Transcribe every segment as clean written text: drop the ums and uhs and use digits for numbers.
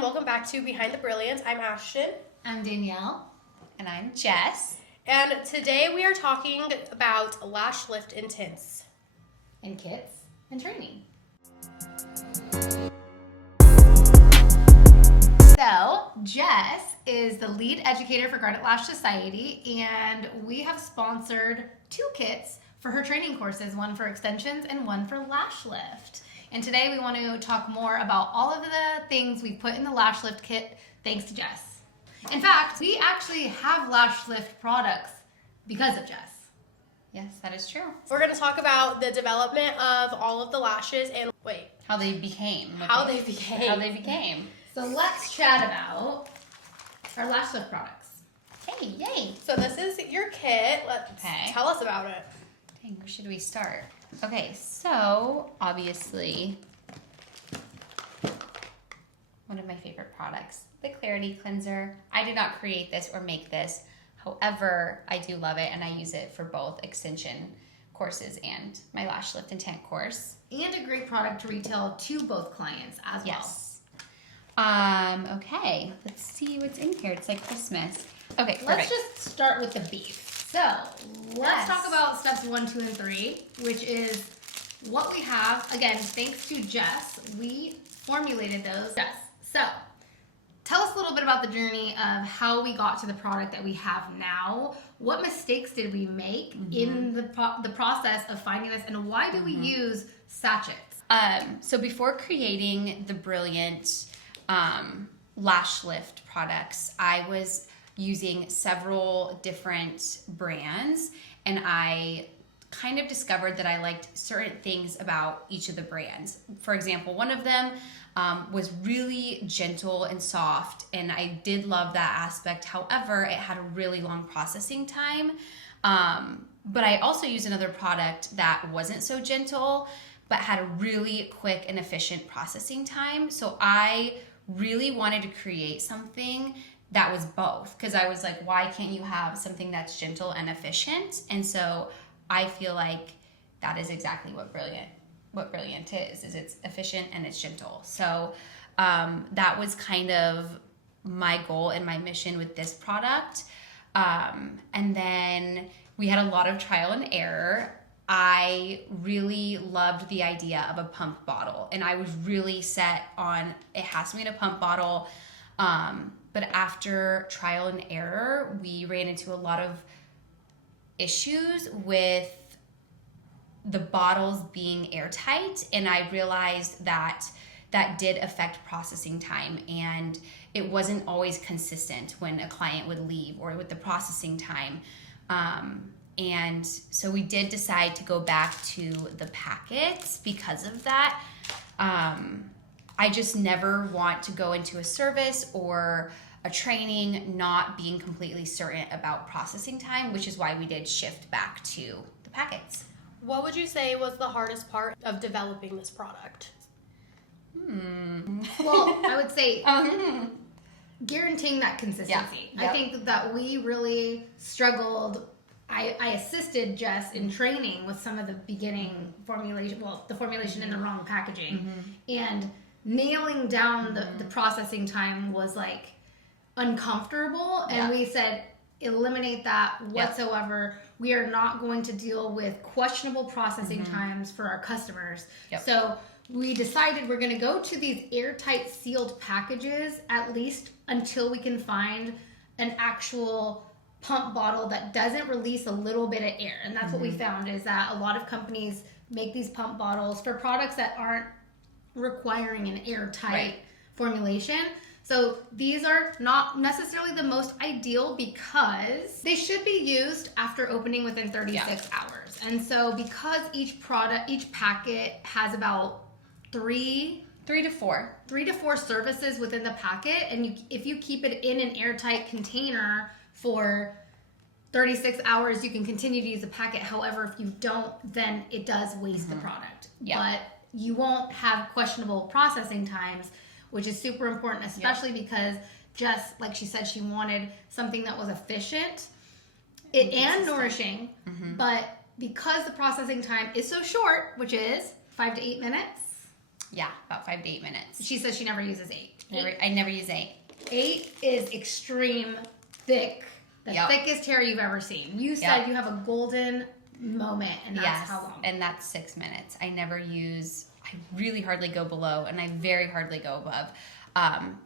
and welcome back to Behind the Brilliance. I'm Ashtyn. I'm Danielle. And I'm Jess. And today we are talking about lash lift and tints. And kits and training. So, Jess is the lead educator for Garnet Lash Society, and we have sponsored 2 kits for her training courses, one for extensions and one for lash lift. And today we want to talk more about all of the things we put in the lash lift kit thanks to Jess. In fact, we actually have lash lift products because of Jess. Yes, that is true. We're going to talk about the development of all of the lashes and How they became. How they became. So let's chat about our lash lift products. Hey, yay. So this is your kit. Tell us about it. Dang, where should we start? Okay, so obviously one of my favorite products, the Clarity Cleanser. I did not create this or make this. However, I do love it and I use it for both extension courses and my lash lift and tint course. And a great product to retail to both clients as well. Yes. Okay, let's see what's in here. It's like Christmas. Okay, perfect. Let's just start with the beef. So let's talk about steps 1, 2, and 3, which is what we have. Again, thanks to Jess, we formulated those. Jess, so tell us a little bit about the journey of how we got to the product that we have now. What mistakes did we make in the process of finding this, and why do we use sachets? So before creating the Brilliant lash lift products, I was using several different brands, and I kind of discovered that I liked certain things about each of the brands. For example, one of them was really gentle and soft, and I did love that aspect. However, it had a really long processing time. But I also used another product that wasn't so gentle, but had a really quick and efficient processing time. So I really wanted to create something that was both, because I was like, why can't you have something that's gentle and efficient? And so I feel like that is exactly what Brilliant is it's efficient and it's gentle. So that was kind of my goal and my mission with this product. And then we had a lot of trial and error. I really loved the idea of a pump bottle, and I was really set on it has to be in a pump bottle. But after trial and error, we ran into a lot of issues with the bottles being airtight, and I realized that that did affect processing time, and it wasn't always consistent when a client would leave or with the processing time. And so we did decide to go back to the packets because of that. I just never want to go into a service or a training not being completely certain about processing time, which is why we did shift back to the packets. What would you say was the hardest part of developing this product? Well, I would say guaranteeing that consistency. Yeah. Yep. I think that we really struggled. I assisted Jess in training with some of the beginning formulation, the formulation in the wrong packaging. And nailing down the processing time was like uncomfortable. And we said, eliminate that whatsoever. We are not going to deal with questionable processing times for our customers. So we decided we're going to go to these airtight sealed packages, at least until we can find an actual pump bottle that doesn't release a little bit of air. And that's what we found, is that a lot of companies make these pump bottles for products that aren't requiring an airtight formulation. So these are not necessarily the most ideal because they should be used after opening within 36 hours. And so because each packet has about 3 to 4 services within the packet, and if you keep it in an airtight container for 36 hours, you can continue to use the packet. However, if you don't, then it does waste the product. But you won't have questionable processing times, which is super important, especially because Jess, like she said, she wanted something that was efficient and nourishing. But because the processing time is so short, which is 5 to 8 minutes. Yeah, about 5 to 8 minutes. She says she never uses 8. I never use 8. 8 is extreme thick, the thickest hair you've ever seen. You said you have a golden moment, and that's how long? And that's 6 minutes. I really hardly go below, and I very hardly go above,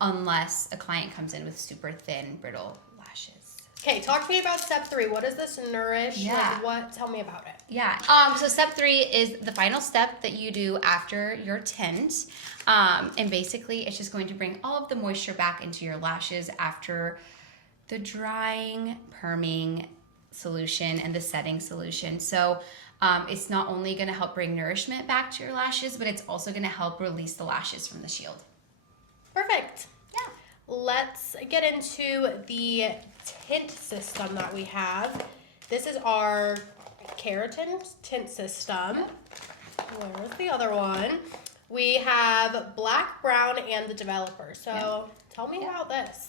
unless a client comes in with super thin, brittle lashes. Okay, talk to me about step 3. What is this nourish? Yeah. Tell me about it. Yeah. So step 3 is the final step that you do after your tint. And basically it's just going to bring all of the moisture back into your lashes after the drying, perming solution and the setting solution. So it's not only going to help bring nourishment back to your lashes, but it's also going to help release the lashes from the shield. Perfect. Yeah. Let's get into the tint system that we have. This is our Keratin tint system. Where's the other one? We have black, brown, and the developer. So tell me about this.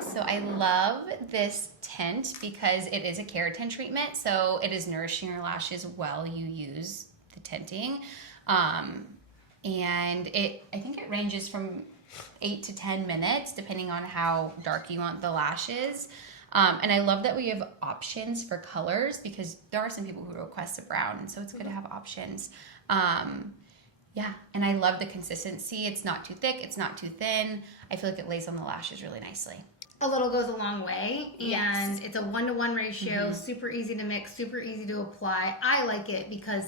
So I love this tint because it is a keratin treatment, so it is nourishing your lashes while you use the tinting. And I think it ranges from 8 to 10 minutes, depending on how dark you want the lashes. And I love that we have options for colors because there are some people who request a brown, and so it's good to have options. Yeah, and I love the consistency. It's not too thick, it's not too thin. I feel like it lays on the lashes really nicely. A little goes a long way, and it's a 1-to-1 ratio, super easy to mix, super easy to apply. I like it because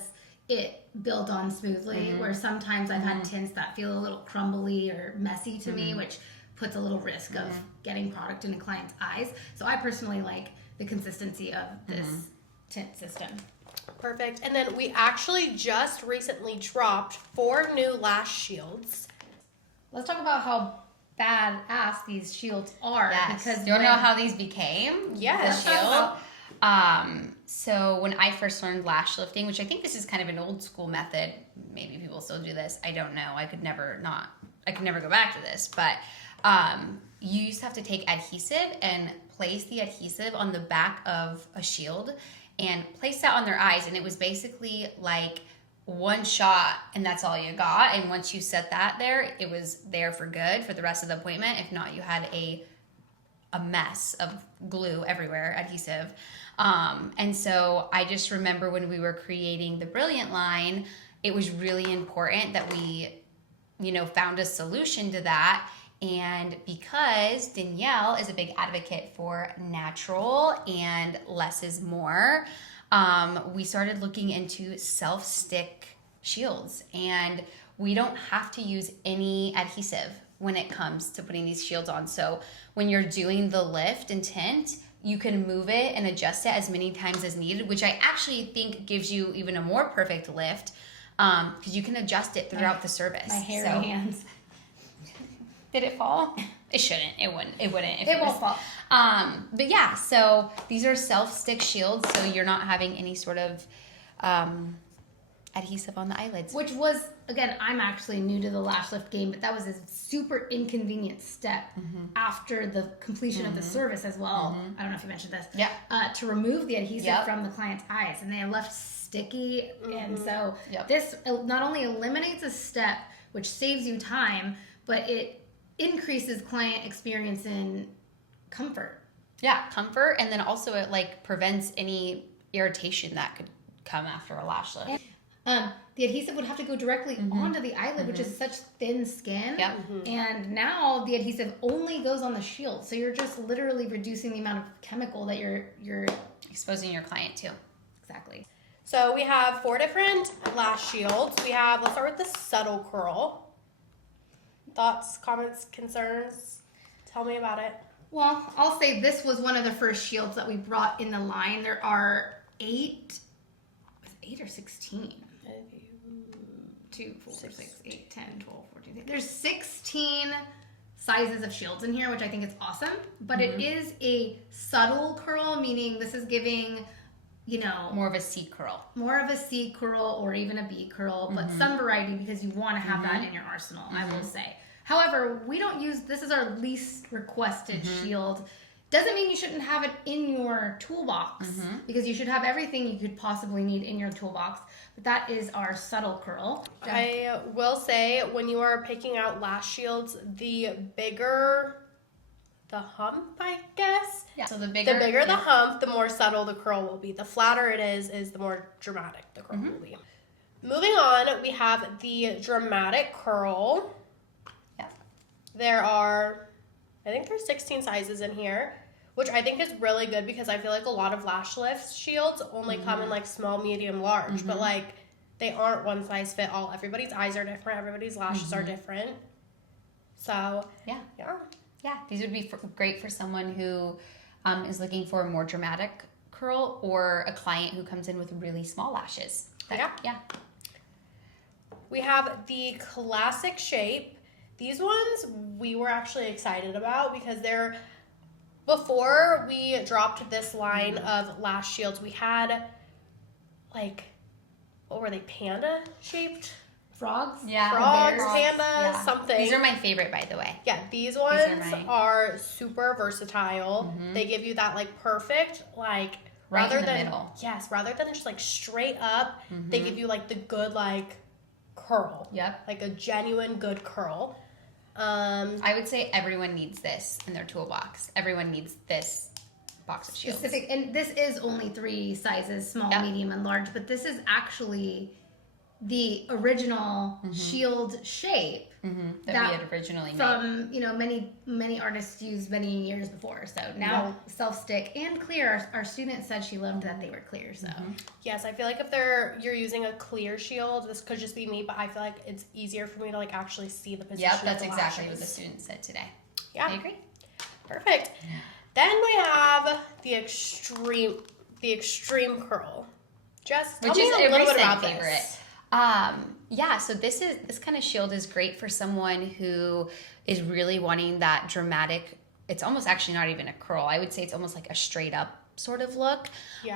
it builds on smoothly, where sometimes I've had tints that feel a little crumbly or messy to me, which puts a little risk of getting product in a client's eyes. So I personally like the consistency of this tint system. Perfect. And then we actually just recently dropped 4 new lash shields. Let's talk about how badass these shields are. Yes. Because Do you know how these became? Yes. The shield. So when I first learned lash lifting, which I think this is kind of an old school method, maybe people still do this. I don't know. I could never go back to this, but you used to have to take adhesive and place the adhesive on the back of a shield and place that on their eyes, and it was basically like one shot and that's all you got. And once you set that there, it was there for good for the rest of the appointment. If not, you had a mess of glue everywhere, adhesive. And so I just remember when we were creating the Brilliant line, it was really important that we, found a solution to that. And because Danielle is a big advocate for natural and less is more, we started looking into self-stick shields. And we don't have to use any adhesive when it comes to putting these shields on. So when you're doing the lift and tint, you can move it and adjust it as many times as needed, which I actually think gives you even a more perfect lift because you can adjust it throughout the service. My hairy hands. Did it fall? It shouldn't. It wouldn't. It wouldn't. It won't fall. But yeah, so these are self-stick shields, so you're not having any sort of adhesive on the eyelids. Which was, again, I'm actually new to the lash lift game, but that was a super inconvenient step after the completion of the service as well. I don't know if you mentioned this. Yeah. To remove the adhesive from the client's eyes, and they are left sticky. And so this not only eliminates a step, which saves you time, but it increases client experience in comfort. Yeah, comfort, and then also it prevents any irritation that could come after a lash lift. The adhesive would have to go directly onto the eyelid, which is such thin skin. Yep. And now the adhesive only goes on the shield, so you're just literally reducing the amount of chemical that you're Exposing your client to. Exactly. So we have 4 different lash shields. Let's start with the subtle curl. Thoughts, comments, concerns? Tell me about it. Well, I'll say this was one of the first shields that we brought in the line. There are 8 or 16? 2, 4, 6, 8, 10, 12, 14, 15. There's 16 sizes of shields in here, which I think is awesome. But it is a subtle curl, meaning this is giving, more of a C curl. More of a C curl or even a B curl, but some variety because you want to have that in your arsenal, I will say. However, we don't use, this is our least requested shield. Doesn't mean you shouldn't have it in your toolbox, because you should have everything you could possibly need in your toolbox. But that is our subtle curl. I will say, when you are picking out lash shields, the bigger the hump, I guess. Yeah. So the bigger the hump, the more subtle the curl will be. The flatter it is the more dramatic the curl will be. Moving on, we have the dramatic curl. Yeah. There are, I think there's 16 sizes in here, which I think is really good because I feel like a lot of lash lift shields only come in like small, medium, large, but like they aren't one size fit all. Everybody's eyes are different. Everybody's lashes are different. So Yeah. yeah. Yeah, these would be great for someone who is looking for a more dramatic curl, or a client who comes in with really small lashes. Yeah. We have the classic shape. These ones we were actually excited about because before we dropped this line of lash shields, we had like, what were they, panda shaped? Frogs? Yeah. Frogs, bears. pandas, Yeah. something. These are my favorite, by the way. Yeah, these ones mine. are super versatile. They give you that like perfect, like, Right rather in the than middle. Yes, rather than just like straight up, they give you like the good like curl. Yep. Like a genuine good curl. I would say everyone needs this in their toolbox. Everyone needs this box of shields. Specific, and this is only 3 sizes, small, Yep. medium, and large, but this is actually the original shield shape That we had originally made. from many artists used many years before. So now self stick and clear. Our student said she loved that they were clear. So Yes, I feel like if you're using a clear shield, this could just be me, but I feel like it's easier for me to like actually see the position. Yep, that's of the exactly what lashes. the student said today. Yeah. I agree. Perfect. Then we have the extreme curl. Jess, tell Which me is a a little bit recent about favorite. this. Yeah, so this kind of shield is great for someone who is really wanting that dramatic. It's almost actually not even a curl. I would say it's almost like a straight up sort of look. Yeah.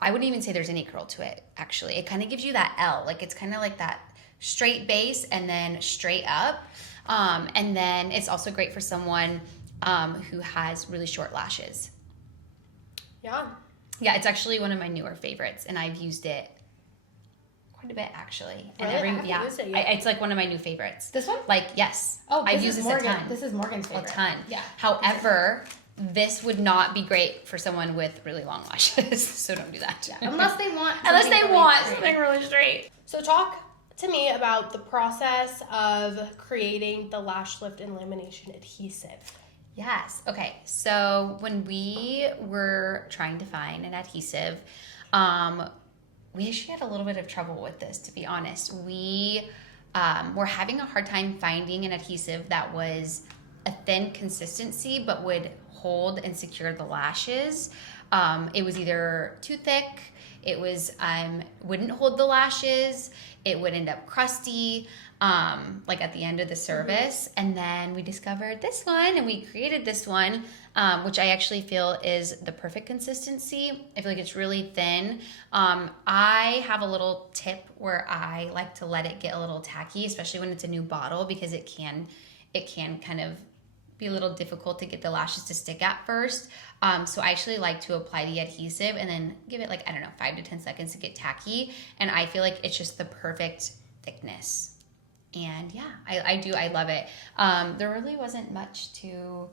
I wouldn't even say there's any curl to it, actually. It kind of gives you that L. Like, it's kind of like that straight base and then straight up. And then it's also great for someone who has really short lashes. Yeah. Yeah, it's actually one of my newer favorites, and I've used it quite a bit, actually. And Really? I haven't used it yet. it's like one of my new favorites. this one? Like, yes. Oh, I've this used is this Morgan. a ton. This is Morgan's A favorite. ton. Yeah. However, this would not be great for someone with really long lashes, so don't do that. Yeah. Unless they want. Unless something they really want straight. something really straight. So talk to me about the process of creating the lash lift and lamination adhesive. Yes. Okay. So when we were trying to find an adhesive, we actually had a little bit of trouble with this, to be honest. We were having a hard time finding an adhesive that was a thin consistency but would hold and secure the lashes. It was either too thick, it was wouldn't hold the lashes, it would end up crusty, like at the end of the service. And then we discovered this one, and we created this one, which I actually feel is the perfect consistency. I feel like it's really thin. I have a little tip where I like to let it get a little tacky, especially when it's a new bottle, because it can kind of be a little difficult to get the lashes to stick at first. So I actually like to apply the adhesive and then give it 5 to 10 seconds to get tacky. And I feel like it's just the perfect thickness. And yeah, I love it. There really wasn't much to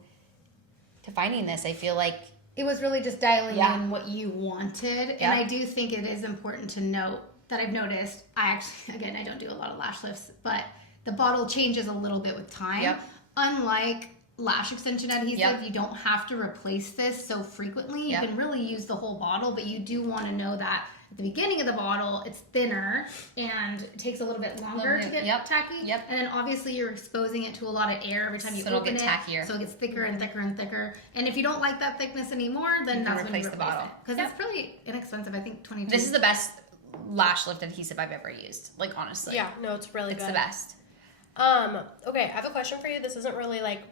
finding this. I feel like It was really just dialing Yeah. in what you wanted. Yep. And I do think it is important to note that I've noticed, I don't do a lot of lash lifts, but the bottle changes a little bit with time. Yep. Unlike lash extension adhesive, Yep. you don't have to replace this so frequently. You Yep. can really use the whole bottle, but you do want to know that at the beginning of the bottle, it's thinner and it takes a little bit longer to get Yep. tacky. Yep. And then obviously you're exposing it to a lot of air every time you So it'll open get it. tackier. So it gets thicker and thicker and thicker. And if you don't like that thickness anymore, then You can that's when you replace the bottle. Because it's pretty inexpensive. I think 22. this is the best lash lift adhesive I've ever used. Like, honestly. Yeah, no, it's really It's good. the best. Okay, I have a question for you. This isn't really like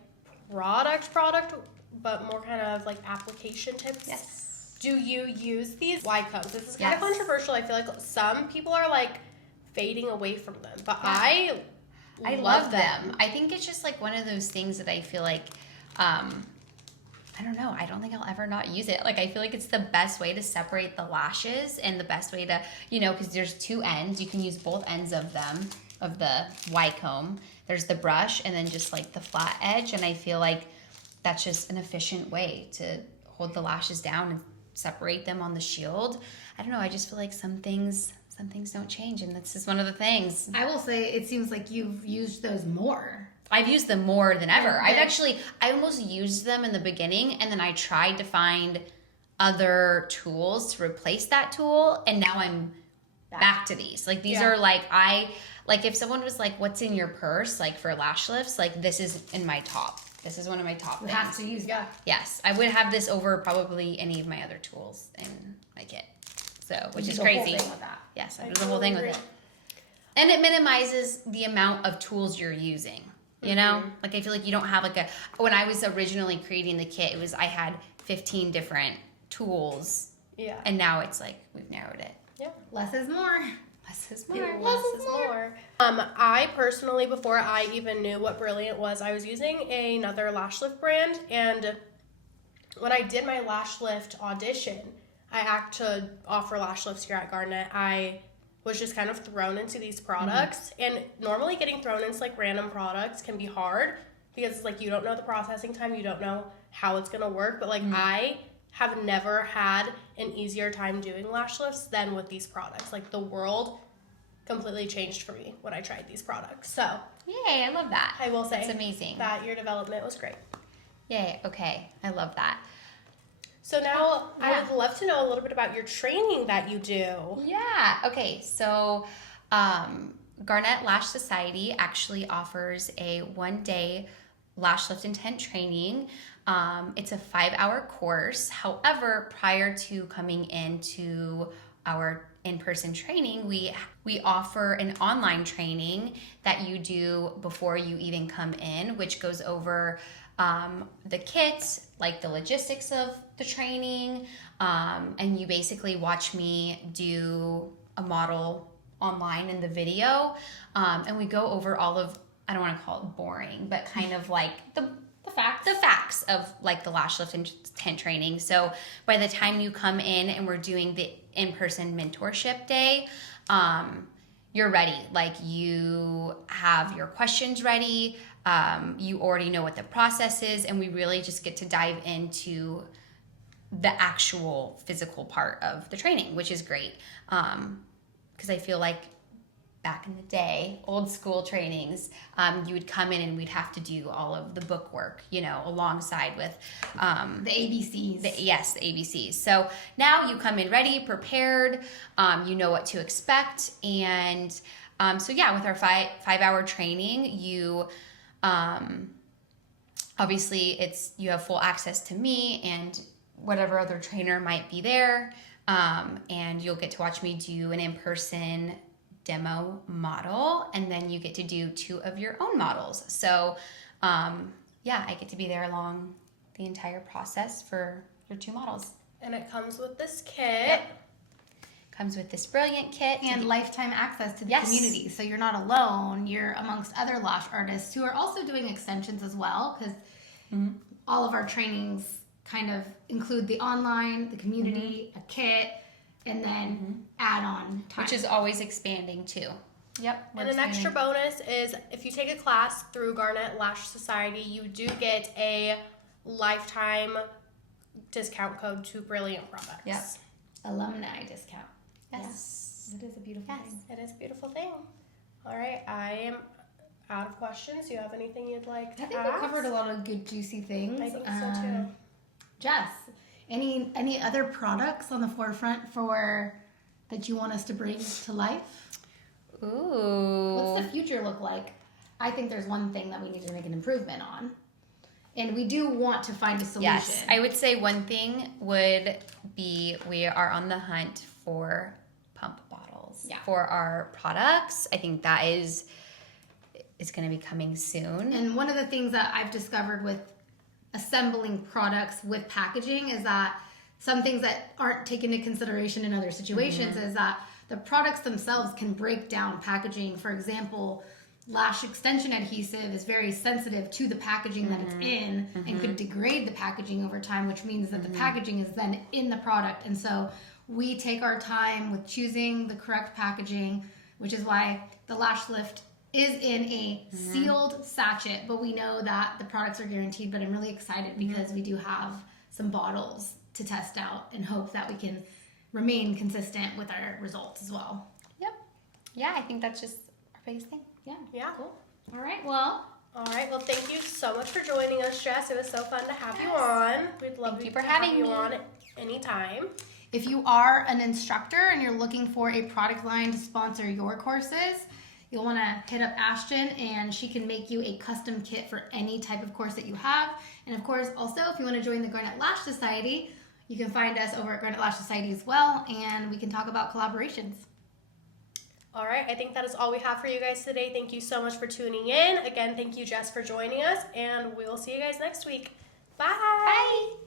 product, but more kind of like application tips. Yes. Do you use these wide combs? This is kind of Yes. controversial. I feel like some people are like fading away from them, but I love them. I think it's just like one of those things that I feel like I don't know. I don't think I'll ever not use it. Like, I feel like it's the best way to separate the lashes and the best way to, because there's two ends. You can use both ends of them, of the Y comb. There's the brush and then just like the flat edge. And I feel like that's just an efficient way to hold the lashes down and separate them on the shield. I don't know. I just feel like some things don't change. And this is one of the things. I will say it seems like you've used those more. I've used them more than ever. I almost used them in the beginning, and then I tried to find other tools to replace that tool, and now I'm back to these. Like, these are like, if someone was like, what's in your purse, like for lash lifts, like this is in my top. This is one of my top You things. have to use that. Yes, I would have this over probably any of my other tools in my kit. So, which is The whole crazy. thing with that. Yes, I do the whole thing with it. And it minimizes the amount of tools you're using. You know, like I feel like you don't have like when I was originally creating the kit, I had 15 different tools. Yeah. And now it's like we've narrowed it. Yeah. Less is more. Less is more. Less is more. I personally, before I even knew what Brilliant was, I was using another lash lift brand, and when I did my lash lift audition, I act to offer lash lifts here at Garnet. I was just kind of thrown into these products, and normally getting thrown into like random products can be hard because it's like you don't know the processing time, you don't know how it's gonna work, but like I have never had an easier time doing lash lifts than with these products. Like, the world completely changed for me when I tried these products. So yay, I love that. I will say it's amazing that your development was great. Yay, okay, I love that. So now I would love to know a little bit about your training that you do. Yeah, okay, so Garnet Lash Society actually offers a 1-day lash lift and tint training. It's a 5-hour course. However, prior to coming into our in-person training, we offer an online training that you do before you even come in, which goes over the kit, like the logistics of the training, and you basically watch me do a model online in the video, and we go over all of, I don't want to call it boring, but kind of like the facts of like the lash lift and tint training. So by the time you come in and we're doing the in-person mentorship day, you're ready. Like, you have your questions ready. You already know what the process is, and we really just get to dive into the actual physical part of the training, which is great. Because I feel like back in the day, old school trainings, you would come in and we'd have to do all of the book work, alongside with the ABCs. The ABCs. So now you come in ready, prepared, you know what to expect. And with our 5-hour training, you obviously you have full access to me and whatever other trainer might be there. And you'll get to watch me do an in-person demo model, and then you get to do 2 of your own models. So I get to be there along the entire process for your 2 models. And it comes with this kit. Yep. Comes with this Brilliant kit. And lifetime access to the community. So you're not alone. You're amongst other lash artists who are also doing extensions as well, because all of our trainings kind of include the online, the community, a kit, and then add on time. Which is always expanding too. Yep. And an extra bonus is if you take a class through Garnet Lash Society, you do get a lifetime discount code to Brilliant products. Yes. Alumni discount. Yes. Yeah. It is a beautiful thing. It is a beautiful thing. All right, I am out of questions. Do you have anything you'd like to I think ask? we covered a lot of good, juicy things. I think so too. Jess, any other products on the forefront that you want us to bring to life? Ooh. What's the future look like? I think there's one thing that we need to make an improvement on. And we do want to find a solution. Yes, I would say one thing would be we are on the hunt for pump bottles for our products. I think that is going to be coming soon. And one of the things that I've discovered with assembling products with packaging is that some things that aren't taken into consideration in other situations is that the products themselves can break down packaging. For example, lash extension adhesive is very sensitive to the packaging that it's in and could degrade the packaging over time, which means that the packaging is then in the product. And so we take our time with choosing the correct packaging, which is why the lash lift is in a sealed sachet, but we know that the products are guaranteed. But I'm really excited because we do have some bottles to test out and hope that we can remain consistent with our results as well. Yep. Yeah, I think that's just our biggest thing. Yeah. Cool. All right, well, Thank you so much for joining us, Jess. It was so fun to have you on. We'd love Thank you to for have having you me. on anytime. if you are an instructor and you're looking for a product line to sponsor your courses, you'll want to hit up Ashtyn, and she can make you a custom kit for any type of course that you have. And of course, also, if you want to join the Garnet Lash Society, you can find us over at Garnet Lash Society as well, and we can talk about collaborations. All right, I think that is all we have for you guys today. Thank you so much for tuning in. Again, thank you, Jess, for joining us, and we will see you guys next week. Bye. Bye.